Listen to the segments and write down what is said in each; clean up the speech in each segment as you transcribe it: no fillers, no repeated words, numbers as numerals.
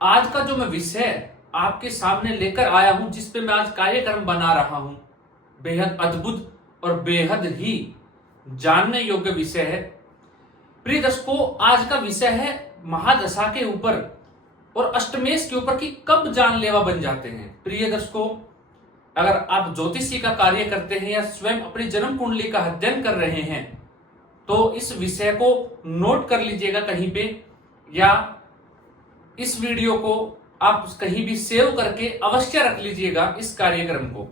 आज का जो मैं विषय आपके सामने लेकर आया हूं, जिस पे मैं आज कार्यक्रम बना रहा हूं, बेहद अद्भुत और बेहद ही जानने योग्य विषय है। प्रिय दर्शकों, आज का विषय है महादशा के ऊपर और अष्टमेश के ऊपर कि कब जानलेवा बन जाते हैं। प्रिय दर्शकों, अगर आप ज्योतिषी का कार्य करते हैं या स्वयं अपनी जन्म कुंडली का अध्ययन कर रहे हैं तो इस विषय को नोट कर लीजिएगा कहीं पे, या इस वीडियो को आप कहीं भी सेव करके अवश्य रख लीजिएगा इस कार्यक्रम को।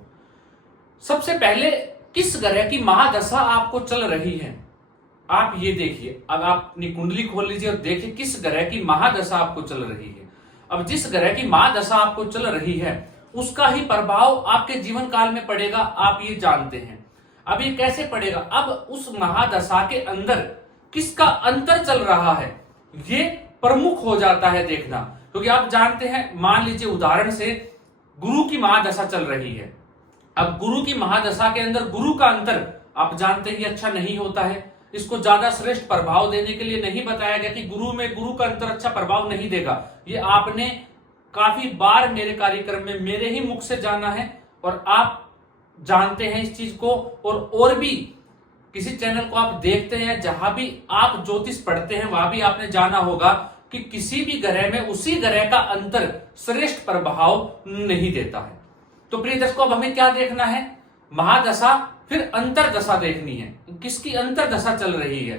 सबसे पहले किस ग्रह की महादशा आपको चल रही है, आप ये देखिए। अब आप अपनी कुंडली खोल लीजिए और देखिए किस ग्रह की महादशा आपको चल रही है। अब जिस ग्रह की महादशा आपको चल रही है उसका ही प्रभाव आपके जीवन काल में पड़ेगा, आप ये जानते हैं। अब ये कैसे पड़ेगा? अब उस महादशा के अंदर किसका अंतर चल रहा है ये प्रमुख हो जाता है देखना, क्योंकि आप जानते हैं, मान लीजिए उदाहरण से गुरु की महादशा चल रही है। अब गुरु की महादशा के अंदर गुरु का अंतर आप जानते हैं अच्छा नहीं होता है। इसको ज्यादा श्रेष्ठ प्रभाव देने के लिए नहीं बताया गया कि गुरु का अंतर अच्छा प्रभाव नहीं देगा। ये आपने काफी बार मेरे कार्यक्रम में मेरे ही मुख से जाना है और आप जानते हैं इस चीज को। और भी किसी चैनल को आप देखते हैं, जहां भी आप ज्योतिष पढ़ते हैं वहां भी आपने जाना होगा कि किसी भी ग्रह में उसी ग्रह का अंतर श्रेष्ठ प्रभाव नहीं देता है। तो प्रिय दर्शकों, अब हमें क्या देखना है? महादशा, फिर अंतरदशा देखनी है, किसकी अंतरदशा चल रही है।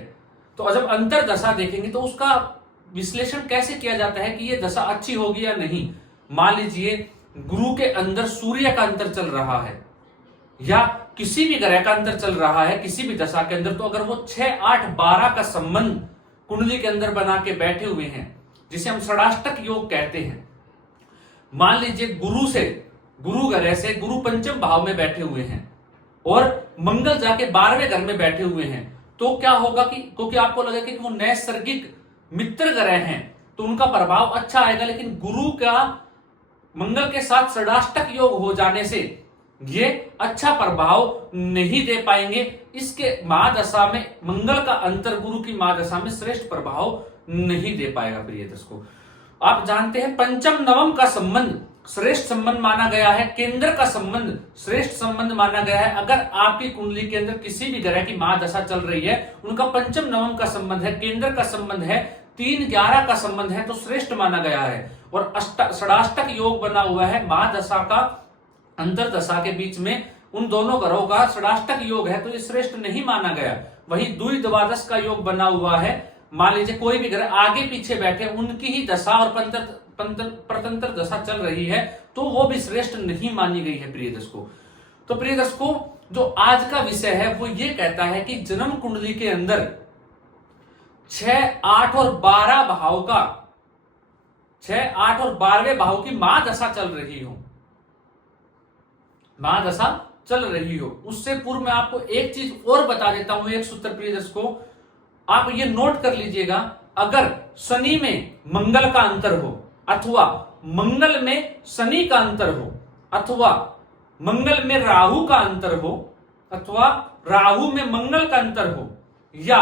तो जब अंतरदशा देखेंगे तो उसका विश्लेषण कैसे किया जाता है कि ये दशा अच्छी होगी या नहीं। मान लीजिए गुरु के अंदर सूर्य का अंतर चल रहा है या किसी भी ग्रह का अंतर चल रहा है किसी भी दशा के अंदर, तो अगर वो 6, 8, 12 का संबंध कुंडली के अंदर बना के बैठे हुए हैं, जिसे हम षडाष्टक योग कहते हैं। मान लीजिए गुरु ग्रह से गुरु पंचम भाव में बैठे हुए हैं और मंगल जाके 12वें घर में बैठे हुए हैं, तो क्या होगा कि क्योंकि आपको लगेगा कि वो नैसर्गिक मित्र ग्रह हैं तो उनका प्रभाव अच्छा आएगा, लेकिन गुरु का मंगल के साथ षडाष्टक योग हो जाने से ये अच्छा प्रभाव नहीं दे पाएंगे। इसके महादशा में मंगल का अंतर गुरु की महादशा में श्रेष्ठ प्रभाव नहीं दे पाएगा। प्रिय दर्शकों, आप जानते हैं पंचम नवम का संबंध श्रेष्ठ संबंध माना गया है, केंद्र का संबंध श्रेष्ठ संबंध माना गया है। अगर आपकी कुंडली के अंदर किसी भी ग्रह की महादशा चल रही है, उनका पंचम नवम का संबंध है, केंद्र का संबंध है, 3-11 का संबंध है, तो श्रेष्ठ माना गया है। और षडाष्टक योग बना हुआ है महादशा का अंतरदशा के बीच में, उन दोनों ग्रहों का षडाष्टक योग है, तो ये श्रेष्ठ नहीं माना गया। वही द्विद्वादश का योग बना हुआ है, मान लीजिए कोई भी ग्रह आगे पीछे बैठे उनकी ही दशा और परतंत्र दशा चल रही है, तो वो भी श्रेष्ठ नहीं मानी गई है। प्रिय दर्शकों, तो प्रिय दर्शकों, जो आज का विषय है वो ये कहता है कि जन्म कुंडली के अंदर 6, 8 और 12 भाव का 6, 8 और 12वें भाव की महादशा चल रही हो, महादशा चल रही हो। उससे पूर्व मैं आपको एक चीज और बता देता हूं, एक सूत्र। प्रिय दर्शकों, आप ये नोट कर लीजिएगा, अगर शनि में मंगल का अंतर हो अथवा मंगल में शनि का अंतर हो अथवा मंगल में राहु का अंतर हो अथवा राहु में मंगल का अंतर हो या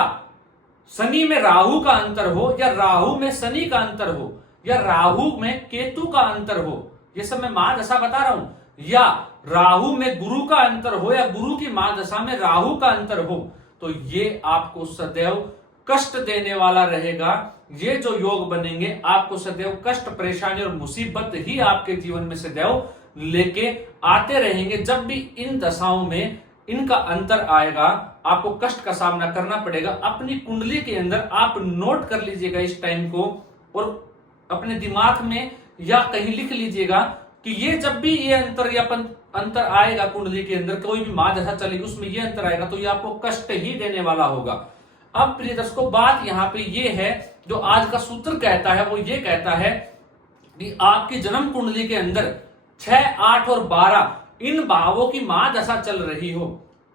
शनि में राहु का अंतर हो या राहु में शनि का अंतर हो या राहु में केतु का अंतर हो, ये सब मैं महादशा बता रहा हूं, या राहु में गुरु का अंतर हो या गुरु की महादशा में राहु का अंतर हो, तो ये आपको सदैव कष्ट देने वाला रहेगा। ये जो योग बनेंगे आपको सदैव कष्ट, परेशानी और मुसीबत ही आपके जीवन में सदैव लेके आते रहेंगे। जब भी इन दशाओं में इनका अंतर आएगा आपको कष्ट का सामना करना पड़ेगा। अपनी कुंडली के अंदर आप नोट कर लीजिएगा इस टाइम को और अपने दिमाग में या कहीं लिख लीजिएगा कि ये जब भी ये अंतर आएगा कुंडली के अंदर, कोई भी महादशा चलेगी उसमें ये अंतर आएगा तो ये आपको कष्ट ही देने वाला होगा। अब प्रिय दर्शकों, बात यहाँ पे ये है, जो आज का सूत्र कहता है वो ये कहता है कि आपकी जन्म कुंडली के अंदर 6, 8 और 12 इन भावों की महादशा चल रही हो,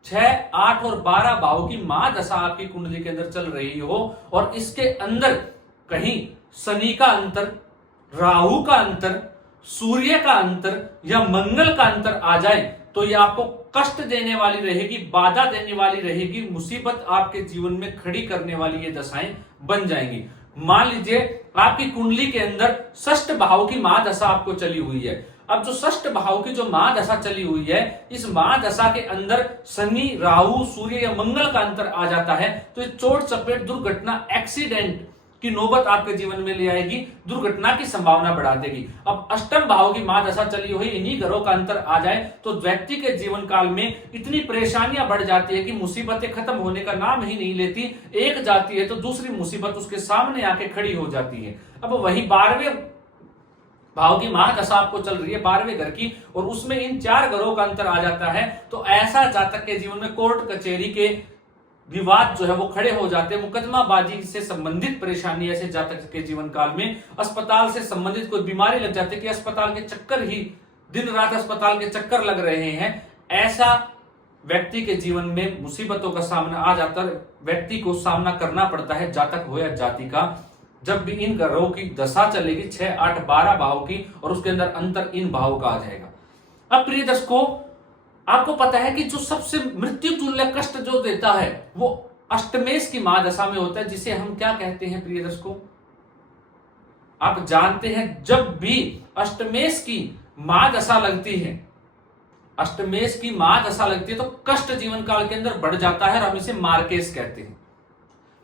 6, 8 और 12 भावों की महादशा आपकी कुंडली के अंदर चल रही हो और इसके अंदर कहीं शनि का अंतर, राहु का अंतर, सूर्य का अंतर या मंगल का अंतर आ जाए तो ये आपको कष्ट देने वाली रहेगी, बाधा देने वाली रहेगी, मुसीबत आपके जीवन में खड़ी करने वाली ये दशाएं बन जाएंगी। मान लीजिए आपकी कुंडली के अंदर षष्ठ भाव की महादशा आपको चली हुई है। अब जो षष्ठ भाव की जो महादशा चली हुई है, इस महादशा के अंदर शनि, राहु, सूर्य या मंगल का अंतर आ जाता है, तो ये चोट चपेट, दुर्घटना, एक्सीडेंट की नौबत आपके जीवन में ले आएगी, दुर्घटना की संभावना बढ़ा देगी। अब अष्टम भाव की महादशा चली हुई, इन्हीं ग्रहों का अंतर आ जाए तो व्यक्ति के जीवन काल में इतनी परेशानियां बढ़ जाती है कि मुसीबतें खत्म होने का नाम ही नहीं लेती। एक जाती है तो दूसरी मुसीबत उसके सामने आके खड़ी हो जाती है। अब वही 12वें भाव की महादशा आपको चल रही है, 12वें घर की, और उसमें इन 4 ग्रहों का अंतर आ जाता है, तो ऐसा जातक के जीवन में कोर्ट कचहरी के विवाद जो है वो खड़े हो जाते हैं। मुकदमाबाजी से संबंधित परेशानी ऐसे जातक के जीवन काल में, अस्पताल से संबंधित कोई बीमारी लग जाती है कि अस्पताल के चक्कर ही, दिन रात अस्पताल के चक्कर लग रहे हैं, ऐसा व्यक्ति के जीवन में मुसीबतों का सामना आ जाता है, व्यक्ति को सामना करना पड़ता है, जातक हो या जाति का। जब भी इन ग्रहों की दशा चलेगी 6, 8, 12 भाव की, और उसके अंदर अंतर इन भावों का आ जाएगा। अब प्रिय दर्शकों, आपको पता है कि जो सबसे मृत्यु तुल्य कष्ट जो देता है वो अष्टमेश की महादशा में होता है, जिसे हम क्या कहते हैं प्रिय दर्शकों? आप जानते हैं, जब भी अष्टमेश की महादशा लगती है, अष्टमेश की महादशा लगती है तो कष्ट जीवन काल के अंदर बढ़ जाता है, और हम इसे मार्केस कहते हैं।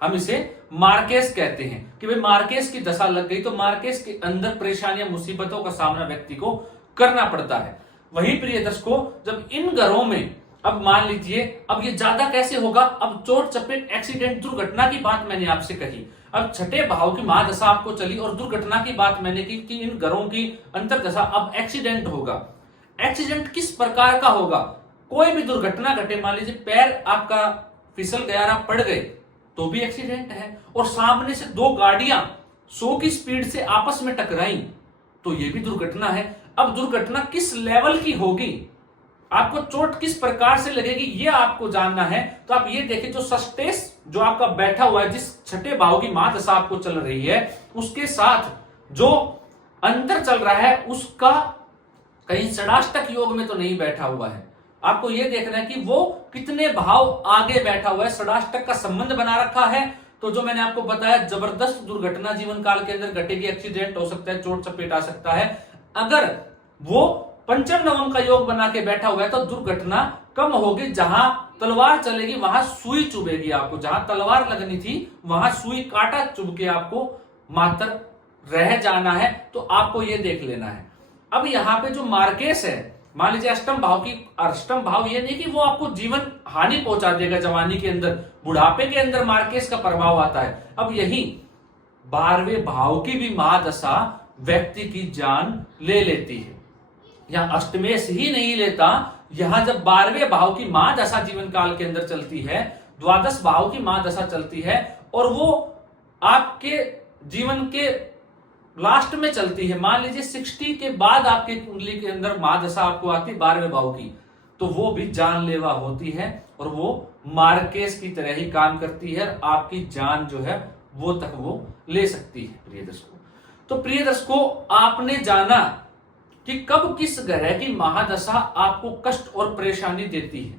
हम इसे मार्केस कहते हैं कि भाई मार्केस की दशा लग गई तो मार्केस के अंदर परेशानियां, मुसीबतों का सामना व्यक्ति को करना पड़ता है। वही प्रिय दर्शकों, जब इन ग्रहों में, अब मान लीजिए, अब ये ज्यादा कैसे होगा? अब चोट चपेट, एक्सीडेंट, दुर्घटना की बात मैंने आपसे कही। अब छठे भाव की महादशा आपको चली और दुर्घटना की बात मैंने की कि इन ग्रहों की अंतर्दशा, अब एक्सीडेंट होगा। एक्सीडेंट किस प्रकार का होगा? कोई भी दुर्घटना घटे, मान लीजिए पैर आपका फिसल गया, आप पड़ गए, तो भी एक्सीडेंट है। और सामने से 2 गाड़ियां 100 की स्पीड से आपस में टकराई, तो ये भी दुर्घटना है। अब दुर्घटना किस लेवल की होगी, आपको चोट किस प्रकार से लगेगी, ये आपको जानना है। तो आप ये देखिए, जो षष्ठेश जो आपका बैठा हुआ है, जिस छठे भाव की महादशा आपको चल रही है, उसके साथ जो अंतर चल रहा है उसका कहीं षडाष्टक योग में तो नहीं बैठा हुआ है। आपको यह देखना है कि वो कितने भाव आगे बैठा हुआ है, षडाष्टक का संबंध बना रखा है। तो जो मैंने आपको बताया, जबरदस्त दुर्घटना जीवन काल के अंदर घटेगी, एक्सीडेंट हो सकता है, चोट चपेट आ सकता है। अगर वो पंचम नवम का योग बना के बैठा हुआ है तो दुर्घटना कम होगी। जहां तलवार चलेगी वहां सुई चुभेगी आपको, जहां तलवार लगनी थी वहां सुई, कांटा चुभ के आपको मात्र रह जाना है। तो आपको यह देख लेना है। अब यहां पे जो मार्केस है, मान लीजिए अष्टम भाव की, अष्टम भाव ये नहीं कि वो आपको जीवन हानि पहुंचा देगा जवानी के अंदर, बुढ़ापे के अंदर मार्केस का प्रभाव आता है। अब यही 12वें भाव की भी महादशा व्यक्ति की जान ले लेती है। यहां अष्टमेश ही नहीं लेता, यहां जब 12वें भाव की महादशा जीवन काल के अंदर चलती है, द्वादश भाव की महादशा चलती है, और वो आपके जीवन के लास्ट में चलती है। मान लीजिए 60 के बाद आपकी कुंडली के अंदर महादशा आपको आती है 12वें भाव की, तो वो भी जानलेवा होती है और वो मार्केस की तरह ही काम करती है। आपकी जान जो है वो तक वो ले सकती है प्रिय दर्शकों। तो प्रिय दर्शकों, आपने जाना कि कब किस ग्रह की महादशा आपको कष्ट और परेशानी देती है,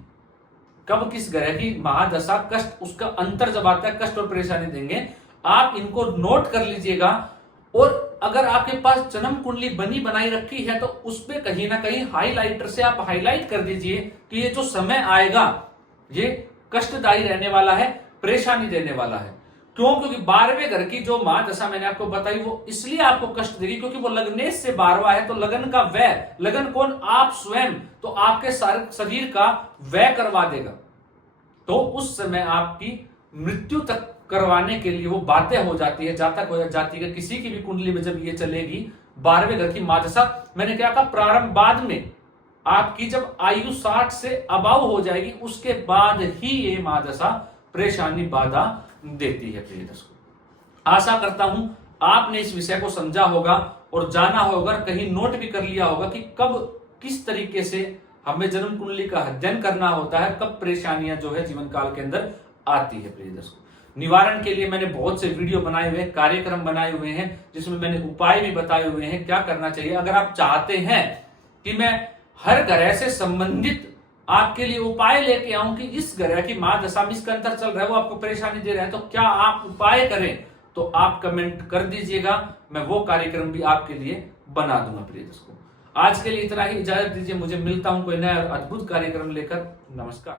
कब किस ग्रह की महादशा कष्ट, उसका अंतर जब आता है कष्ट और परेशानी देंगे। आप इनको नोट कर लीजिएगा, और अगर आपके पास जन्म कुंडली बनी बनाई रखी है तो उसपे कहीं ना कहीं हाईलाइटर से आप हाईलाइट कर दीजिए कि ये जो समय आएगा ये कष्टदायी रहने वाला है, परेशानी देने वाला है। क्यों? क्योंकि 12वें घर की जो महादशा मैंने आपको बताई वो इसलिए आपको कष्ट देगी क्योंकि वो लग्नेश से 12वां है। तो लगन का व्यय, लगन कौन? आप स्वयं, तो आपके सारे शरीर का व्यय करवा देगा। तो उस समय आपकी मृत्यु तक करवाने के लिए वो बातें हो जाती है। जातक हो या जाति का किसी की भी कुंडली में जब ये चलेगी 12वें घर की महादशा, मैंने क्या कहा, प्रारंभ बाद में आपकी जब आयु 60 से अबाव हो जाएगी उसके बाद ही ये महादशा परेशानी बाधा देती है प्रिय दर्शकों। आशा करता हूं आपने इस विषय को समझा होगा और जाना होगा, कहीं नोट भी कर लिया होगा कि कब किस तरीके से हमें जन्म कुंडली का अध्ययन करना होता है, कब परेशानियां जो है जीवन काल के अंदर आती है प्रिय दर्शकों। निवारण के लिए मैंने बहुत से वीडियो बनाए हुए हैं, कार्यक्रम बनाए हुए हैं, जिसमें मैंने उपाय भी बताए हुए हैं क्या करना चाहिए। अगर आप चाहते हैं कि मैं हर ग्रह से संबंधित आपके लिए उपाय लेके आऊं कि इस ग्रह की महादशा में इसका अंतर चल रहा है, वो आपको परेशानी दे रहा है, तो क्या आप उपाय करें, तो आप कमेंट कर दीजिएगा, मैं वो कार्यक्रम भी आपके लिए बना दूंगा। प्रिय दर्शकों, आज के लिए इतना ही, इजाजत दीजिए, मुझे मिलता हूं कोई नया अद्भुत कार्यक्रम लेकर। नमस्कार।